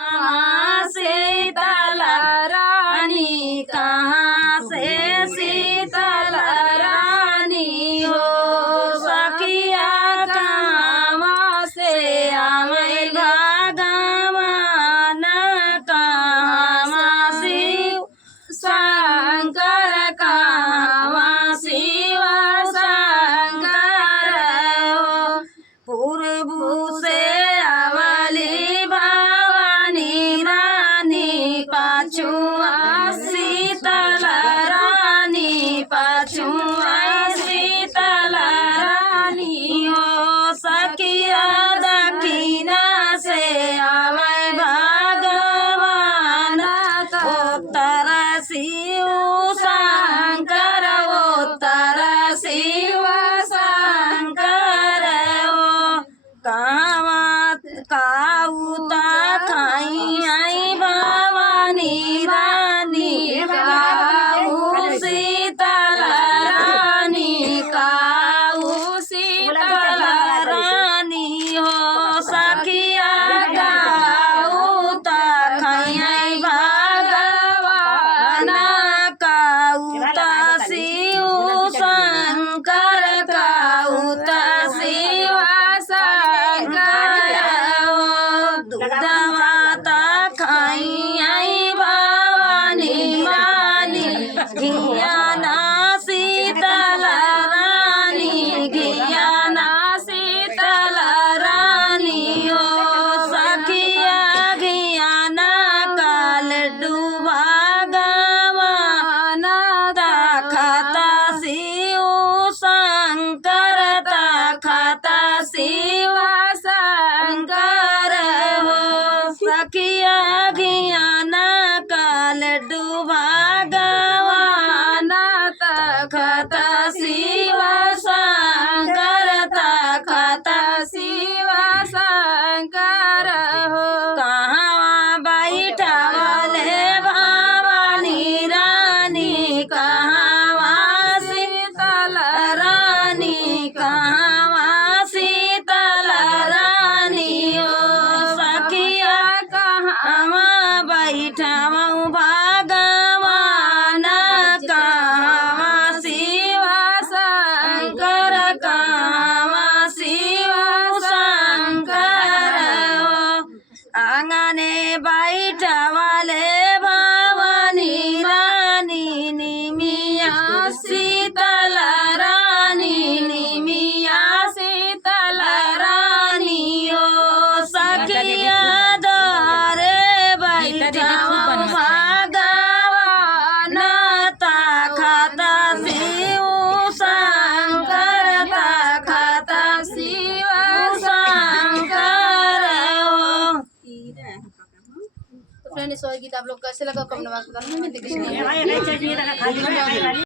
कहाँ शीतल रानी, कहाँ से शीतल रानी हो सखिया, कहाँ से आवे भगवान, कहाँ शिव शंकर, कहाँ शिव शंकर हो। पूर्व से आवली भवानी रानी, पाछुआ शीतल रानी, पाछुआ शीतल रानी हो सखिया, दक्षिणा से आवे भगवान, उत्तर शिव शंकर, उत्तर शिव शंकर हो। काउता खाई आई भवानी रानी, काऊ शीतल रानी, काऊ शीतल रानी हो सखिया, काउता खाई आई भगवान, काउता शिव शंकर, काउता शिव शंकर हो। दूध माता खाई आई भवानी रानी, घियाना शीतल रानी, घियाना शीतल रानी हो सखिया, घियाना का लड्डू भगवान, खाता शिव शंकर, खाता शिव शंकर हो सखिया, घियाना का लड्डू भगवान, खाता शिव शंकर, खाता शिव शंकर हो। कहाँ बैठावले भवानी रानी, कहाँ शीतल रानी, कहाँ शीतल रानी हो सखिया, कहाँ बैठावऊ भगवान, कहाँ शिव शंकर, कहाँ शिव शंकर हो। आंगने बैठावले भवानी रानी, निमिया शीतल रानी, निमिया शीतल रानी हो सखिया, द्वारे बैठावऊ भगवान, खाता शिव शंकर, खाता शिव शंकर हो। तो फ्रेंड, इस गीत आप लोग कैसे लगा कमेंट बॉक्स में बताना।